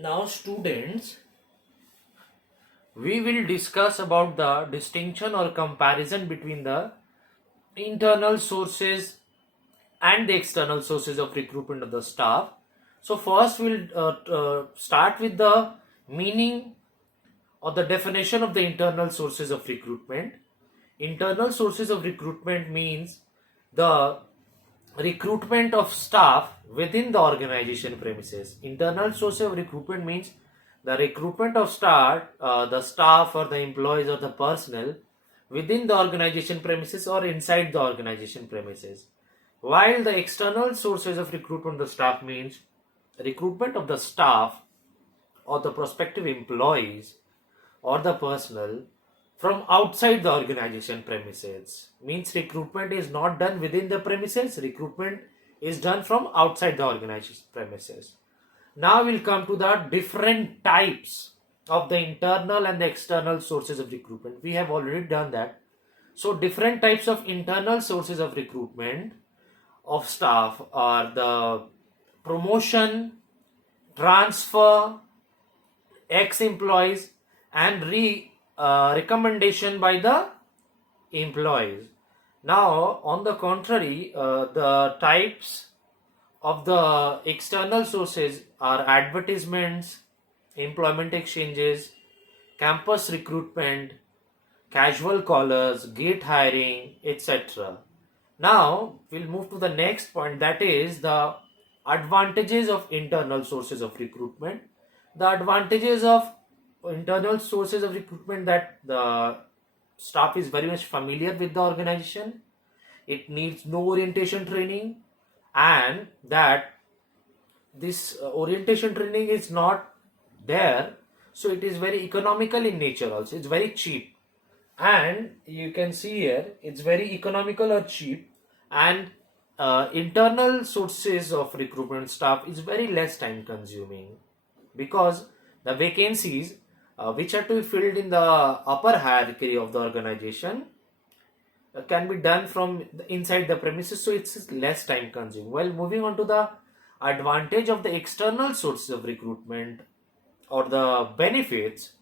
Now, students, we will discuss about the distinction or comparison between the internal sources and the external sources of recruitment of the staff. So, first we'll start with the meaning or the definition of the internal sources of recruitment. Internal sources of recruitment means the recruitment of staff within the organization premises. Internal source of recruitment means the recruitment of the staff or the employees or the personnel within the organization premises or inside the organization premises. While the external sources of recruitment of the staff means recruitment of the staff or the prospective employees or the personnel from outside the organization premises. Means recruitment is not done within the premises, recruitment is done from outside the organization premises. Now we'll come to the different types of the internal and the external sources of recruitment. We have already done that. So different types of internal sources of recruitment of staff are the promotion, transfer, ex-employees, and recommendation by the employees. Now, on the contrary, the types of the external sources are advertisements, employment exchanges, campus recruitment, casual callers, gate hiring, etc. Now, we'll move to the next point, that is the advantages of internal sources of recruitment. The advantages of internal sources of recruitment that the staff is very much familiar with the organization, it needs no orientation training, and that this orientation training is not there, so it is very economical in nature also, it's very cheap, and you can see here it's very economical or cheap, and internal sources of recruitment staff is very less time consuming because the vacancies which are to be filled in the upper hierarchy of the organization can be done from inside the premises, so it's less time consuming. Well, moving on to the advantage of the external sources of recruitment or the benefits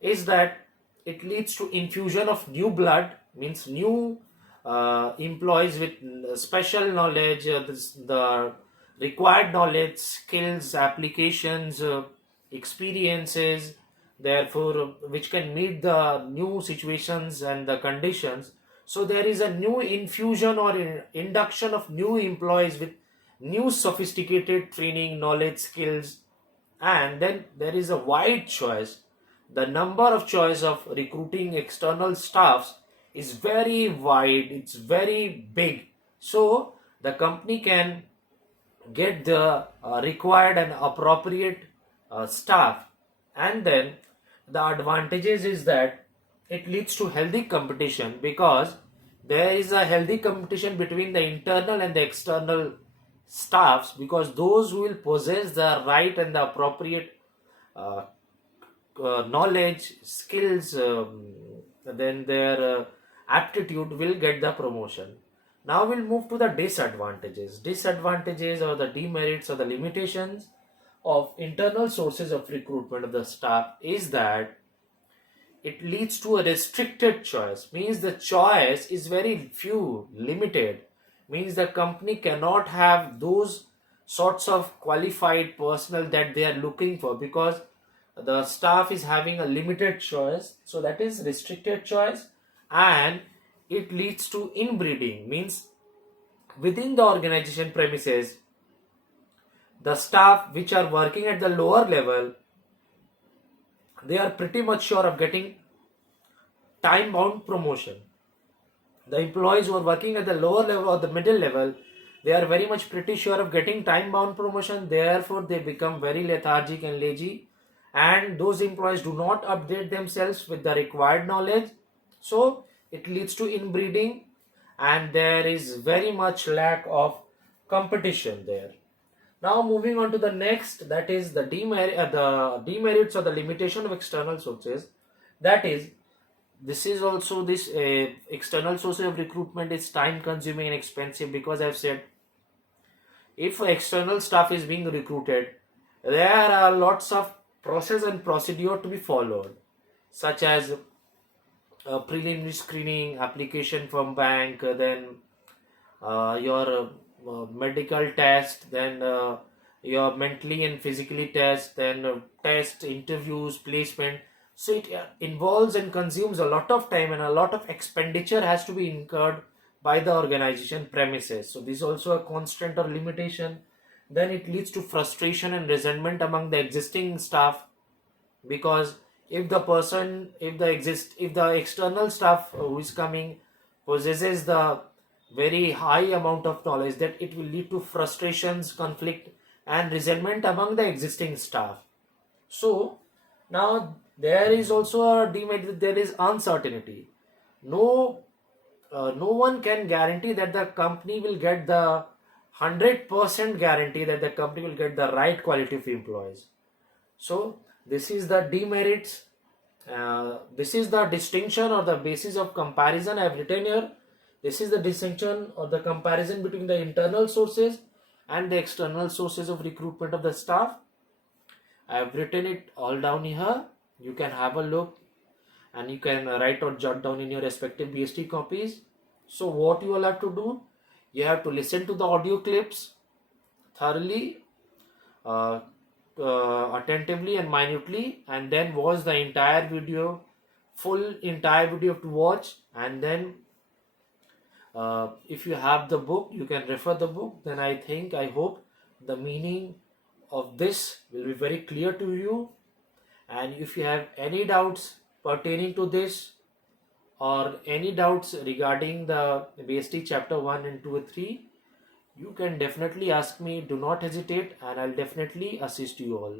is that it leads to infusion of new blood, means new employees with special knowledge, the required knowledge, skills, applications, experiences, therefore which can meet the new situations and the conditions. So there is a new infusion or induction of new employees with new sophisticated training, knowledge, skills, and then there is a wide choice. The number of choice of recruiting external staffs is very wide, it's very big, so the company can get the required and appropriate staff. And then the advantages is that it leads to healthy competition because there is a healthy competition between the internal and the external staffs, because those who will possess the right and the appropriate knowledge, skills, then their aptitude will get the promotion. Now we'll move to the disadvantages. Disadvantages or the demerits or the limitations of internal sources of recruitment of the staff is that it leads to a restricted choice, means the choice is very few, limited, means the company cannot have those sorts of qualified personnel that they are looking for because the staff is having a limited choice, so that is restricted choice. And it leads to inbreeding, means within the organization premises the staff which are working at the lower level, they are pretty much sure of getting time bound promotion. The employees who are working at the lower level or the middle level, they are very much pretty sure of getting time bound promotion, therefore they become very lethargic and lazy, and those employees do not update themselves with the required knowledge, so it leads to inbreeding and there is very much lack of competition there. Now moving on to the next, that is the demerits or the limitation of external sources. That is, this is also this external sources of recruitment is time consuming and expensive, because I've said if external staff is being recruited, there are lots of process and procedure to be followed, such as preliminary screening, application from bank, then your medical test, then your mentally and physically test, then test, interviews, placement. So it involves and consumes a lot of time, and a lot of expenditure has to be incurred by the organization premises. So this is also a constraint or limitation. Then it leads to frustration and resentment among the existing staff, because if the external staff who is coming possesses the very high amount of knowledge, that it will lead to frustrations, conflict, and resentment among the existing staff. So now there is also a demerit, there is uncertainty. No, no one can guarantee that the company will get the 100% guarantee that the company will get the right quality of employees. So this is the demerits. This is the distinction or the basis of comparison I have written here. This is the distinction or the comparison between the internal sources and the external sources of recruitment of the staff. I have written it all down here. You can have a look and you can write or jot down in your respective BST copies. So what you all have to do, you have to listen to the audio clips thoroughly, uh, attentively and minutely, and then watch the entire video, full entire video to watch. And then if you have the book, you can refer the book. Then I hope the meaning of this will be very clear to you. And if you have any doubts pertaining to this, or any doubts regarding the BST chapter 1 and 2 and 3, you can definitely ask me. Do not hesitate, and I'll definitely assist you all.